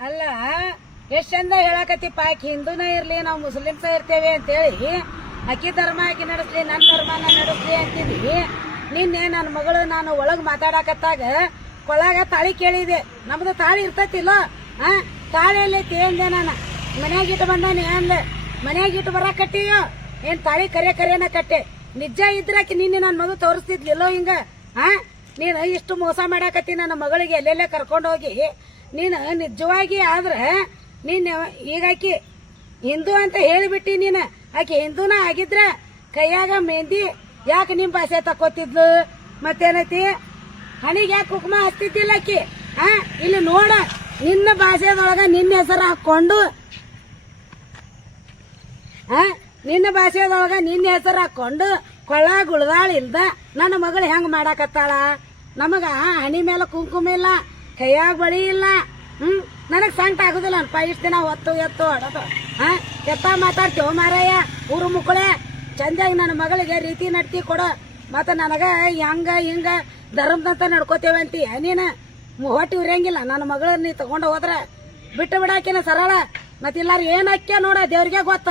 ಅಲ್ಲ, ಎಷ್ಟು ಚಂದ ಹೇಳಕತ್ತಿಪ್ಪ ಆಕೆ ಹಿಂದೂನ ಇರ್ಲಿ, ನಾವು ಮುಸ್ಲಿಮ್ಸ ಇರ್ತೇವೆ ಅಂತೇಳಿ ಅಕ್ಕಿ ಧರ್ಮ ಆಕಿ ನಡೆಸ್ಲಿ ನನ್ನ ಧರ್ಮನ ನಡೆಸ್ಲಿ ಅಂತಿದ್ವಿ. ನಿನ್ನೆ ನನ್ನ ಮಗಳು ನಾನು ಒಳಗೆ ಮಾತಾಡಕತ್ತಾಗ ಕೊಳಗ ತಾಳಿ ಕೇಳಿದೆ. ನಮ್ದು ತಾಳಿ ಇರ್ತೈತಿಲ್ಲ? ಆ, ತಾಳಿ ಎಲ್ಲೈತಿ ಅಂದೆ ನಾನು. ಮನ್ಯಾಗ ಇಟ್ಟು ಬಂದಾನೆ ಅಂದೆ. ಮನ್ಯಾಗ ಇಟ್ಟು ಬರಾಕಟ್ಟಿಯೋ ಏನ್ ತಾಳಿ ಕರೆ ಕರೆನ ಕಟ್ಟೆ? ನಿಜ ಇದ್ರಾಕಿ ನಿನ್ನೆ ನನ್ನ ಮಗು ತೋರಿಸ್ತಿದ್ಲಿಲ್ಲೋ ಹಿಂಗ? ಆ, ನೀನು ಇಷ್ಟು ಮೋಸ ಮಾಡಾಕತ್ತಿ ನನ್ನ ಮಗಳಿಗೆ ಎಲ್ಲೆಲ್ಲೇ ಕರ್ಕೊಂಡು ಹೋಗಿ? ನೀನು ನಿಜವಾಗಿ ಆದ್ರೆ ನೀನು ಈಗಾಕಿ ಹಿಂದೂ ಅಂತ ಹೇಳಿಬಿಟ್ಟಿ ನೀನು. ಆಕೆ ಹಿಂದೂನ ಆಗಿದ್ರೆ ಕೈಯಾಗ ಮೆಹಂದಿ ಯಾಕೆ ನಿಮ್ಮ ಭಾಷೆ ತಕ್ಕೊತಿದ್ಲು? ಮತ್ತೇನೈತಿ? ಹಣಿಗೆ ಯಾಕೆ ಕುಕ್ಮ ಹಚ್ತಿದ್ದಿಲ್ಲ ಆಕಿ? ಹಾ ಇಲ್ಲಿ ನೋಡ, ನಿನ್ನ ಭಾಷೆದೊಳಗ ನಿನ್ನ ಹೆಸರು ಹಾಕೊಂಡು ಹಾ ನಿನ್ನ ಭಾಷೆದೊಳಗ ನಿನ್ನ ಹೆಸರು ಹಾಕೊಂಡು ಕೊಳ್ಳ ಗುಳದಾಳ ಇಲ್ದ ನನ್ನ ಮಗಳು ಹೆಂಗ್ ಮಾಡಾಕತ್ತಾಳ? ನಮಗ ಹಣಿ ಮೇಲೆ ಕುಂಕುಮ ಇಲ್ಲ. ಕೈಯಾಗ ಬಳಿ ಇಲ್ಲ. ಹ್ಮ್? ನನಗೆ ಸಂಕಟ ಆಗುದಿಲ್ಲ ಅನ್ಪ. ಇಷ್ಟು ದಿನ ಹೊತ್ತು, ಎತ್ತು ಹೊಡೋದು ಹಾ? ಎತ್ತ ಮಾತಾಡ್ತೇವ ಮಾರಾಯ? ಊರು ಮುಕ್ಕಳೆ. ಚಂದಾಗಿ ನನ್ನ ಮಗಳಿಗೆ ರೀತಿ ನಡ್ತಿ ಕೊಡು. ಮತ್ತ ನನಗೆ ಹಂಗ, ಹಿಂಗ, ಧರ್ಮದಂತ ನಡ್ಕೋತೇವೆ ಅಂತೀಯ ನೀನು? ಹೊಟ್ಟಿ ಉರಿಯಂಗಿಲ್ಲ. ನನ್ನ ಮಗಳನ್ನ ನೀ ತಗೊಂಡು ಹೋದ್ರೆ ಬಿಟ್ಟು ಬಿಡಾಕಿನ ಸರಳ. ಮತ್ತಿಲ್ಲಾರ ಏನ್ ಹಾಕ್ಯ ನೋಡ ದೇವ್ರಿಗೆ ಗೊತ್ತ.